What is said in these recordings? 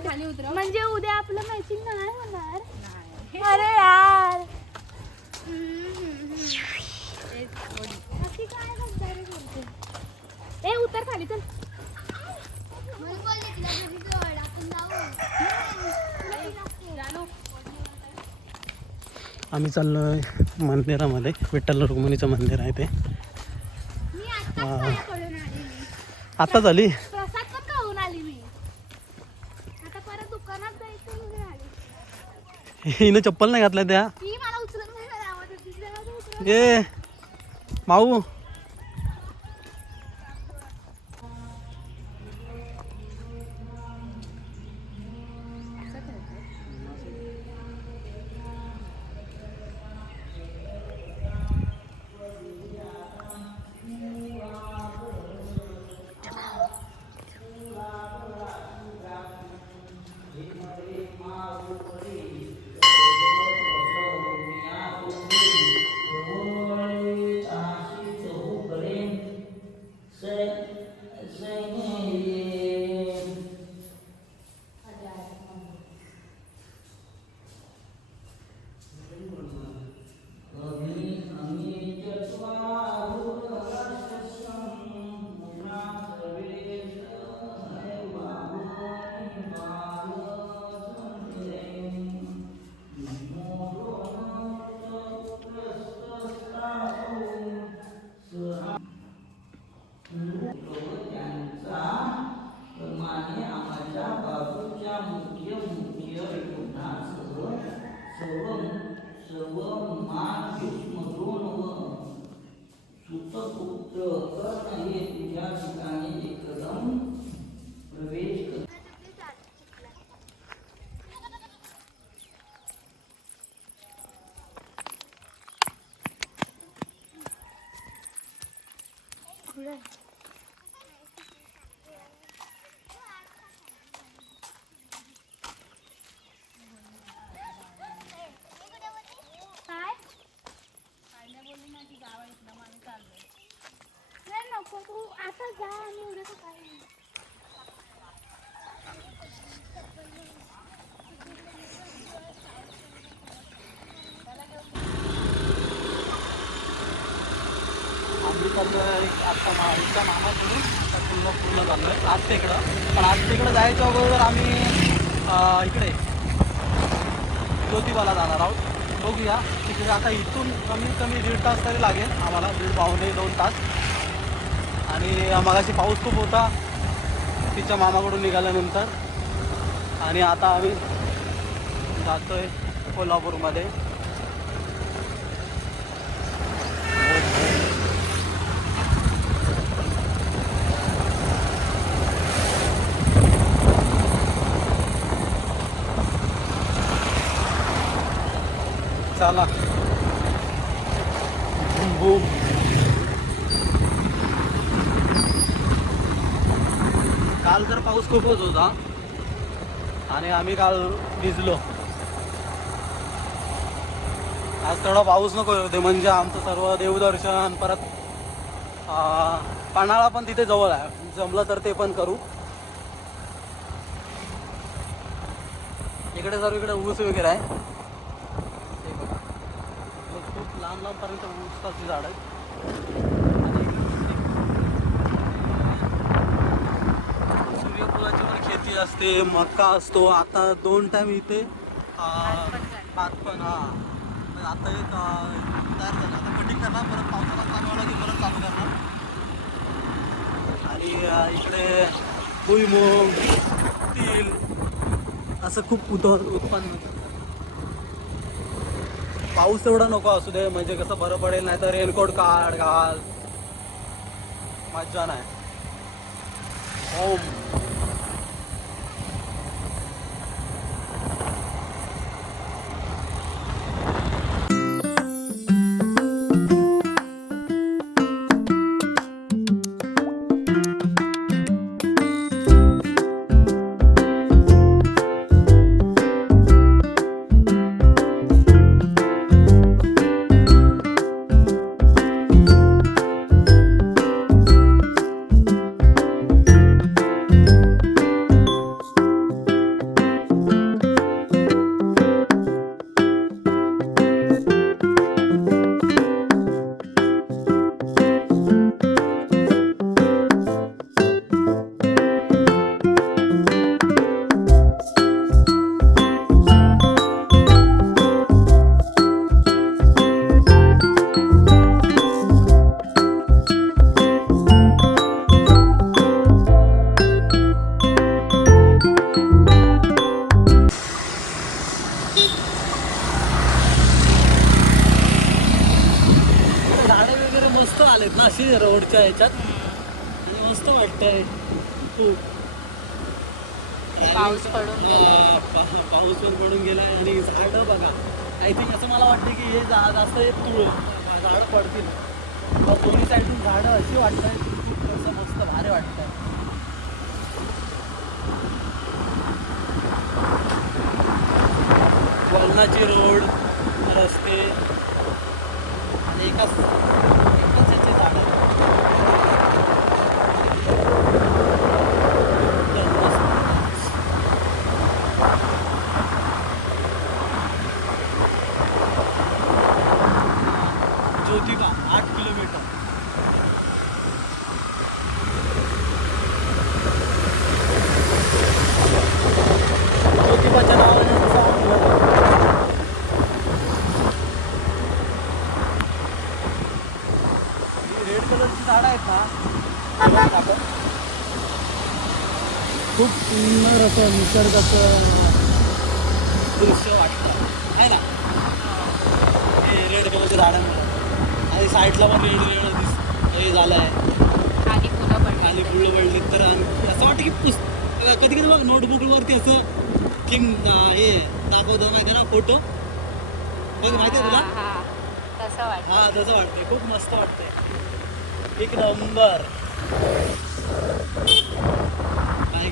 खाली उतरव. म्हणजे उद्या आपलं मॅचिंग नाही होणार. अरे यार. काय ए उतर खाली चल. आम्ही चाललोय मंदिरामध्ये विठ्ठल रुक्मिणीचं मंदिर आहे ते. मी आत्ताच. पाया पडून आली मी आता झाली प्रसाद पण खाऊन आली मी आता परत दुकानात जायचं म्हणून आली हिनं चप्पल नाही घातल्या त्या. ती मला चाललोय आता माईच्या मामाकडून आता पूर्ण पूर्ण आहे आज तिकडं पण आज तिकडं जायच्या अगोदर आम्ही इकडे ज्योतिबाला जाणार आहोत बघूया तिकडे आता इथून कमीत कमी दीड तास तरी लागेल आम्हाला दीड पावणे दोन तास आणि मगाशी पाऊस खूप होता तिच्या मामाकडून निघाल्यानंतर आणि आता आम्ही जातो आहे कोल्हापूरमध्ये. चला. बूम काल तर पाऊस खूपच होता. आणि आम्ही काल भिजलो. आज थोडा पाऊस नको होते म्हणजे आमचं सर्व देवदर्शन परत पन्हाळा पण तिथे जवळ आहे. जमलं तर ते पण करू. इकडे सर्व इकडे ऊस वगैरे आहे. लांब लांबपर्यंत ऊसाची झाड आहेत. सूर्यफुलाची पण शेती असते मका असतो. आता दोन टाईम इथे भात पण हा. आता एक तयार झालं. आता कटिंग करणार परत पावसाळा चालू आला की परत चालू करणार? आणि इकडे भुईमूग तीळ असं खूप उद उत्पन्न होतं. पाऊस एवढा नको असू दे म्हणजे कसं बरं पडेल नाही तर रेनकोट काढ घाल. मज्जा नाही. ओम. असं निसर्गाचं दृश्य वाटतं. आहे ना? हे रेड कलरचे झाडं आणि साईडला पण रेड रेड दिस हे झालं आहे खाली फुलं पडली. खाली फुलं पडली. तर असं वाटतं की पुस्त कधी कधी बघ नोटबुकवरती असं किंग हे दाखवतं माहिती ना फोटो बघ माहिती आहे तुला. तसं वाटतं. हा तसं वाटतंय. खूप मस्त वाटतंय. एक नंबर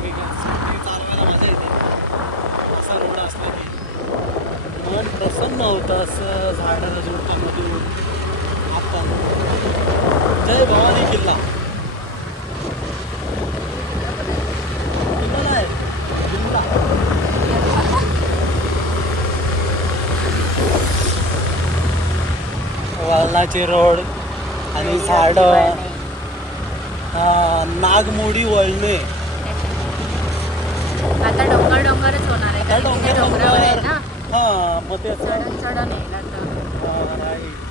बिक चालवायला मजा येते असा रोड असला की. मन प्रसन्न होतं असं झाडाला झुडपामधून आपण जय भवानी किल्ला. किल्ला आहे किल्ला. वालनाचे रोड आणि झाडं. नागमोडी वळणे आता डोंगर डोंगरच होणार आहे त्या कारण की ते डोंगर डोंगरावर आहे ना हा मग ते चढण चढण आहे आता हा, right.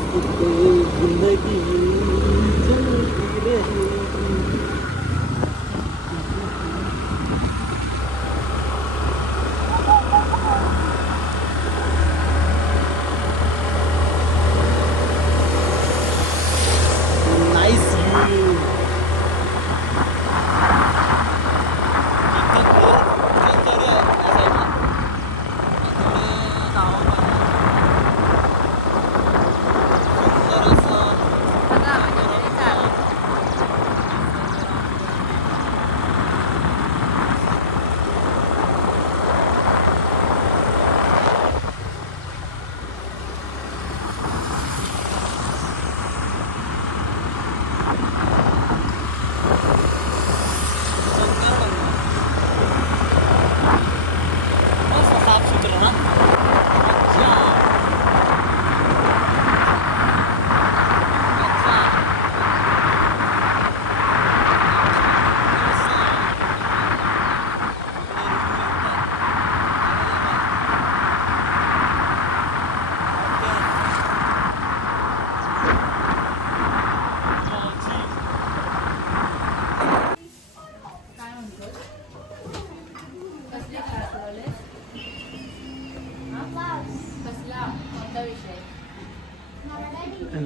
सबसे जिंदगी चलती रही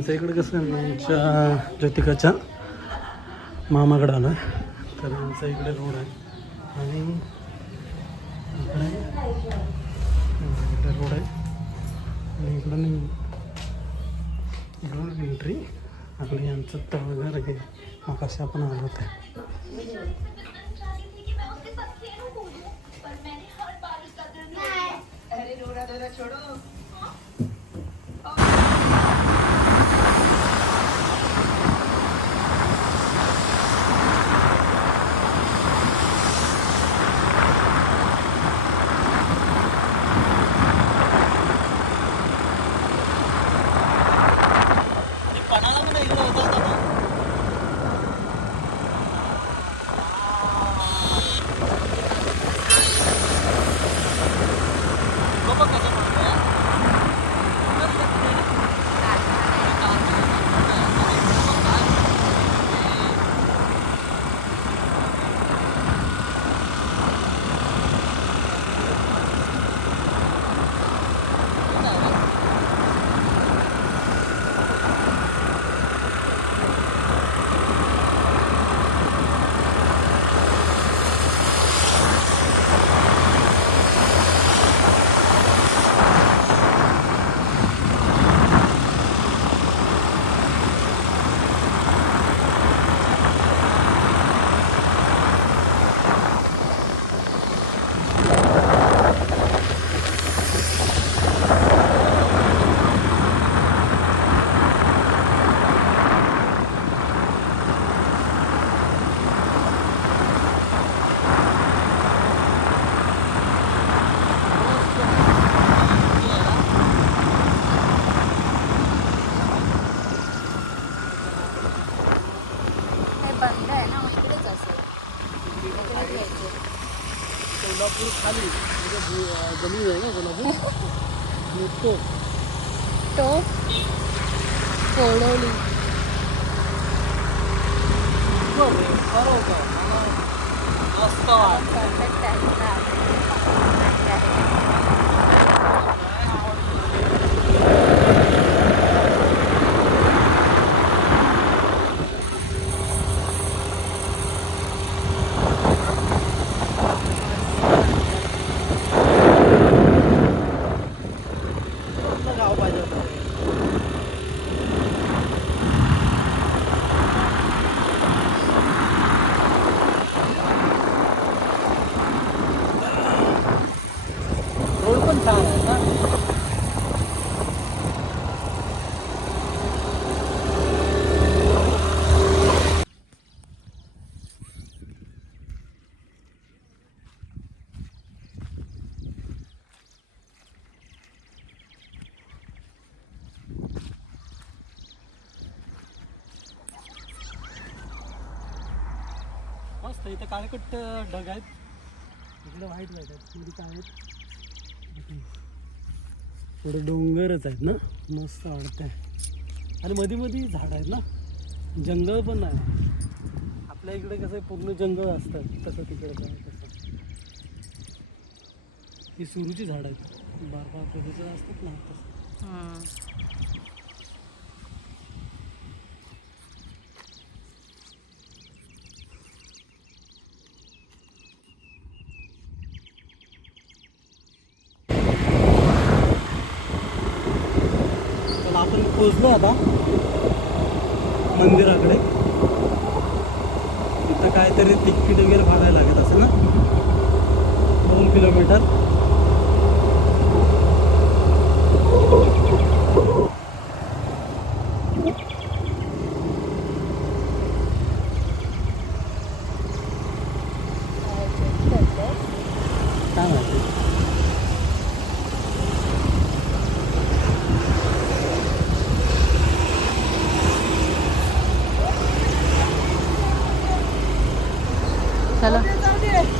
आमच्या इकडे कसं आहे आमच्या ज्योतिकाच्या मामाकडं आलं तर आमच्या इकडे रोड आहे. आणि इकडे इकडे रोड आहे. आणि इकडं इकडून एंट्री आणि यांचं तळघर घे मग कशा आपण आलो होते. बंद आहे ना मग तिकडेच असेल तिकडेच घ्यायचे कोल्हापूर खाली म्हणजे भू- अं, जमीन आहे ना कोल्हापूर मोठं टोप कोळवली बरं बरं होतं मला मस्त वाटलं. परफेक्ट आहे ना भारी आहे. मस्त इथं काळकट ढग आहेत. इकडे व्हाईट लाइट आहेत मध्ये काय आहेत थोडे डोंगरच आहेत ना? मस्त वाटतंय आणि मध्ये मध्ये झाड आहेत ना? जंगल पण नाही. आपल्या इकडे कसं पूर्ण जंगल असतं तसं तिकडे पण तसं. ही सुरूची झाड आहेत. बार बार असतात ना तसं हम्म. तर आता मंदिराकडे. इथं काहीतरी तिकीट वगैरे भरायला लागत असेल ना? दोन किलोमीटर. काय माहिती चला ड्रेस आहे का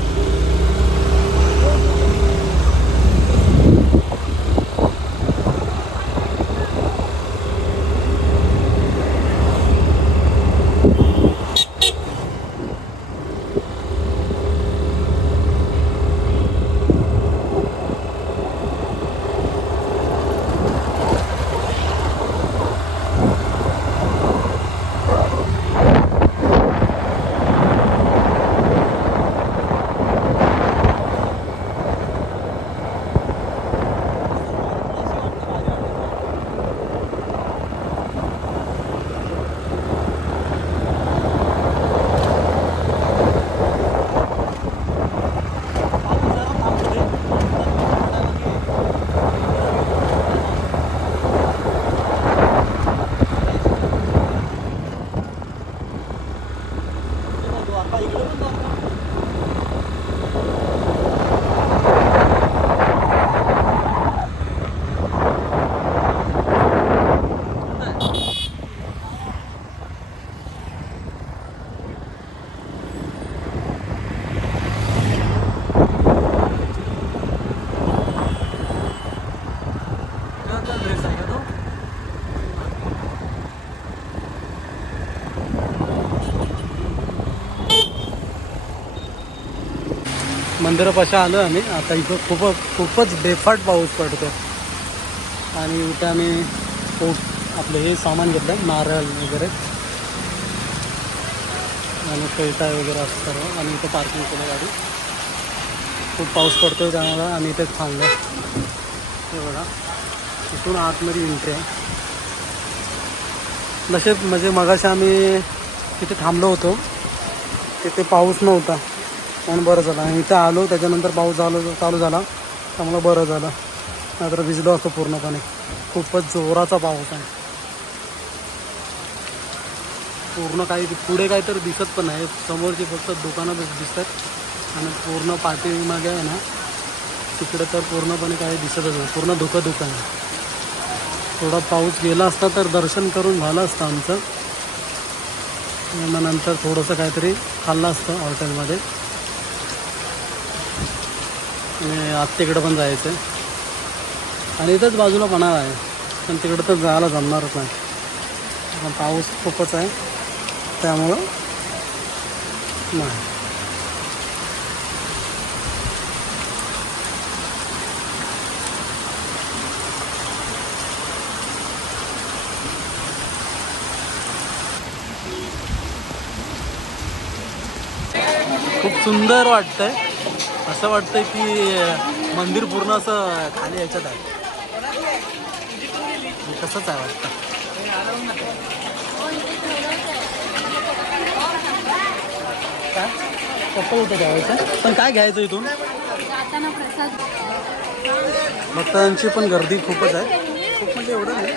तो मंदिरापाशी आलो आम्ही. आता इथं खूपच खूपच बेफाट पाऊस पडतो आणि इथं आम्ही खूप आपलं हे सामान घेतलं नारळ वगैरे. आणि पेटाय वगैरे असं सर्व. आणि इथं पार्किंग केलं गाडी. खूप पाऊस पडतो त्यामुळं आम्ही इथे थांबलो. हे बघा. इथून आतमध्ये एंट्री आहे. नशेब म्हणजे मगाशी आम्ही तिथे थांबलो होतो. तिथे पाऊस नव्हता. म्हणून बरं झालं. आणि इथं आलो त्याच्यानंतर पाऊस झालो चालू झाला. त्यामुळं बरं झालं. नाहीतर भिजलो असतो पूर्णपणे. खूपच जोराचा पाऊस आहे. पूर्ण काही पुढे काही तर दिसत पण नाही. समोरची फक्त दुकानं दिसतात. आणि पूर्ण पाठीमागे आहे ना तिकडे तर पूर्णपणे काही दिसतच नाही. पूर्ण धुकं धुकं आहे. थोडा पाऊस गेला असता तर दर्शन करून झालं असतं आमचं. मग नंतर थोडंसं काहीतरी खाल्लं असतं हॉटेलमध्ये. आणि आत्तेकडं पण जायचं आहे. आणि इथंच बाजूला पणाला आहे. पण तिकडं तर जायला जमणारच नाही. पाऊस खूपच आहे. त्यामुळं नाही. खूप सुंदर वाटतंय. असं वाटतंय की मंदिर पूर्ण असं खाली याच्यात आहे. म्हणजे तसंच आहे वाटतं. काय? कुठे घ्यायचं पण काय घ्यायचं इथून? भक्तांची पण गर्दी खूपच आहे. खूप म्हणजे एवढं नाही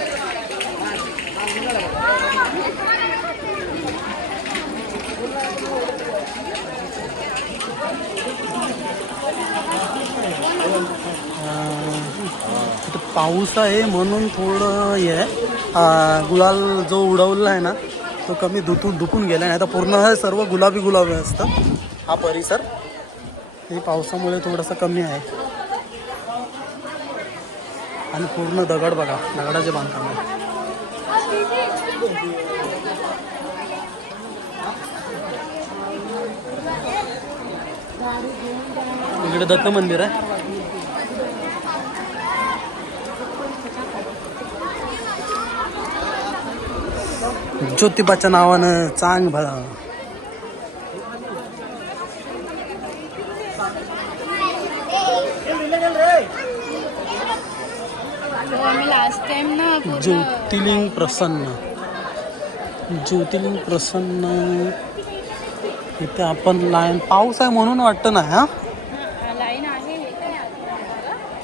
अं, इथं पाऊस आहे म्हणून थोडं हे आहे. गुलाल जो उडवला आहे ना तो कमी धुतून धुकून गेला नाही तर पूर्ण सर्व गुलाबी गुलाबी असतं. हा परिसर. हे पावसामुळे थोडंसं कमी आहे. आणि पूर्ण दगड बघा. दगडाचे बांधकाम आहे. इकडे दत्त मंदिर आहे. ज्योतिबाच्या नावानं चांग भळा ज्योतिलिंग ज्योतिर्लिंग प्रसन्न. ज्योतिर्लिंग प्रसन्न. इथे आपण लाईन पाऊस आहे म्हणून वाटतं ना हा?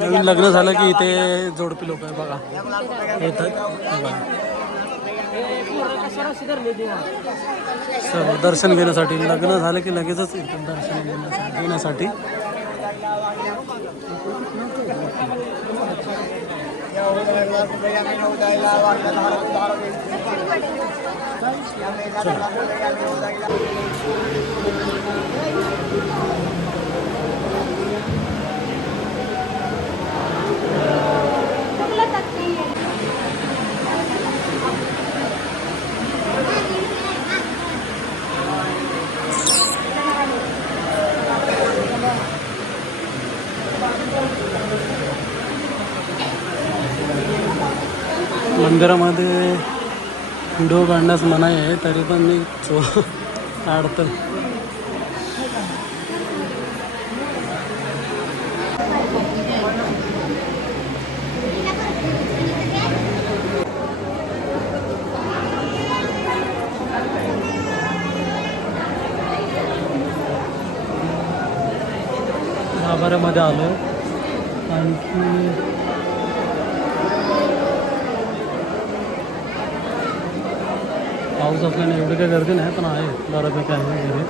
नवीन लग्न झालं की इथे जोडपी लोक आहे बघा. येतात. सर्व दर्शन घेण्यासाठी लग्न झालं की लगेचच इथून दर्शन घेण्यासाठी. घेण्यासाठी मंदिरामध्ये व्हिडिओ काढण्यास मनाई आहे तरी पण मी चो काढतो गाभाऱ्यामध्ये आलो आणखी पाऊस असल्याने एवढी काही गर्दी नाही पण आहे बऱ्यापैकी आहे वगैरे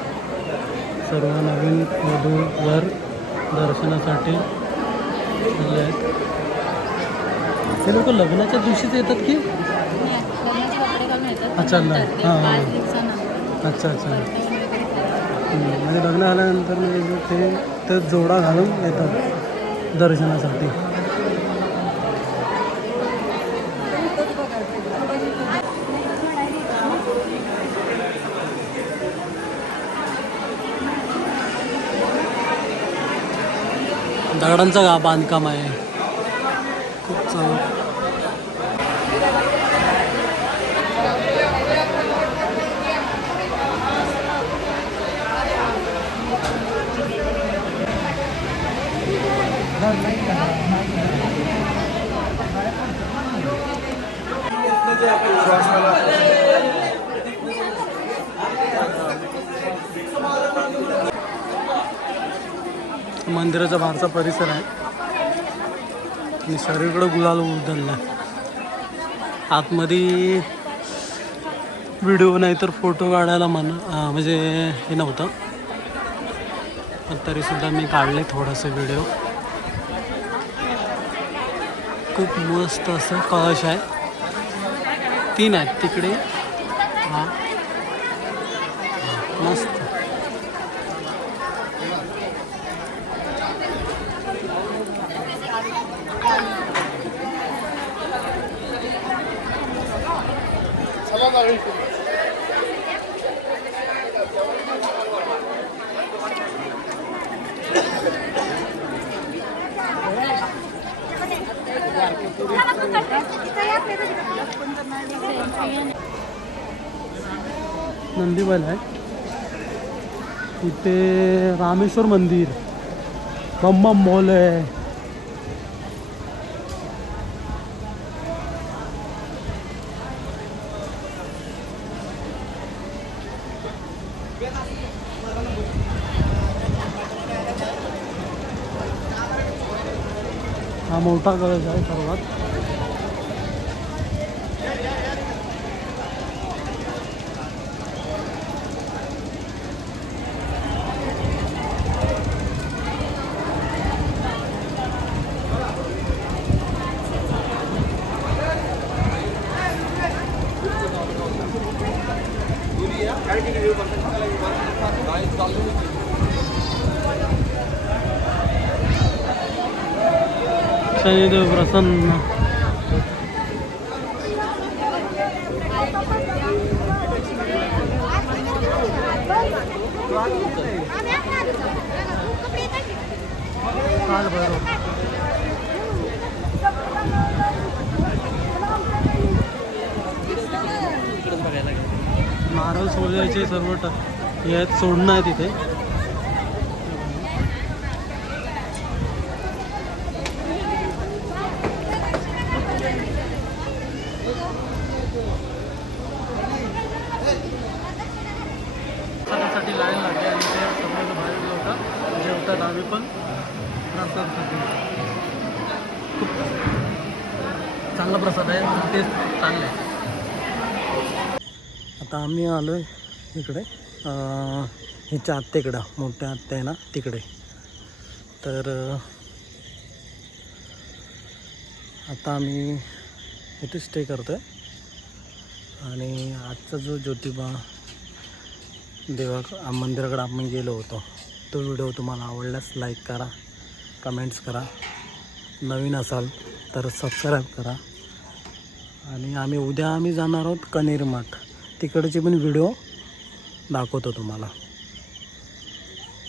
सर्व नवीन वधूवर दर्शनासाठी ते लोक लग्नाच्या दिवशीच येतात की. अच्छा, हाँ, हाँ. अच्छा अच्छा करतात. हम्म, म्हणजे लग्न झाल्यानंतर म्हणजे ते ते जोडा घालून येतात दर्शनासाठी. दगडांचं गा बांधकाम आहे. खूप चांगलं. मंदिराचा बाहेरचा परिसर आहे. आणि सगळीकडे गुलाल उधळला आतमध्ये व्हिडिओ नाही तर फोटो काढायला मन म्हणजे हे नव्हतं. पण तरीसुद्धा मी काढले थोडंसं व्हिडिओ. खूप मस्त असं कळश आहे. तीन आहेत तिकडे. हा. मस्त. नंदीबैल आहे इथे रामेश्वर मंदिर बम्बम मॉल आहे हा मोठा गरज आहे सर्वात. शनिदेव प्रसन्न काल भैरव नारळ सोल्याचे सर्व ट हे आहेत सोडणं आहे तिथे प्रसादासाठी लाईन लागली आणि ते सर्व बाहेर गेलं होतं. जेवतात आम्ही पण. प्रसादासाठी खूप चांगला प्रसाद आहे. आणि ते चांगलं आहे. आता आम्ही आलो आहे इकडे हिच्या आत्याकडं मोठ्या आत्या आहे ना तिकडे. तर आता आम्ही इथे स्टे करतो आहे आणि आजचा जो ज्योतिबा देवा मंदिराकडे आपण गेलो होतो तो व्हिडिओ तुम्हाला आवडल्यास लाईक करा कमेंट्स करा. नवीन असाल तर सबस्क्राईब करा. आणि आम्ही उद्या आम्ही जाणार आहोत कनेरी मठ तिकडचे पण व्हिडिओ दाखवतो तुम्हाला.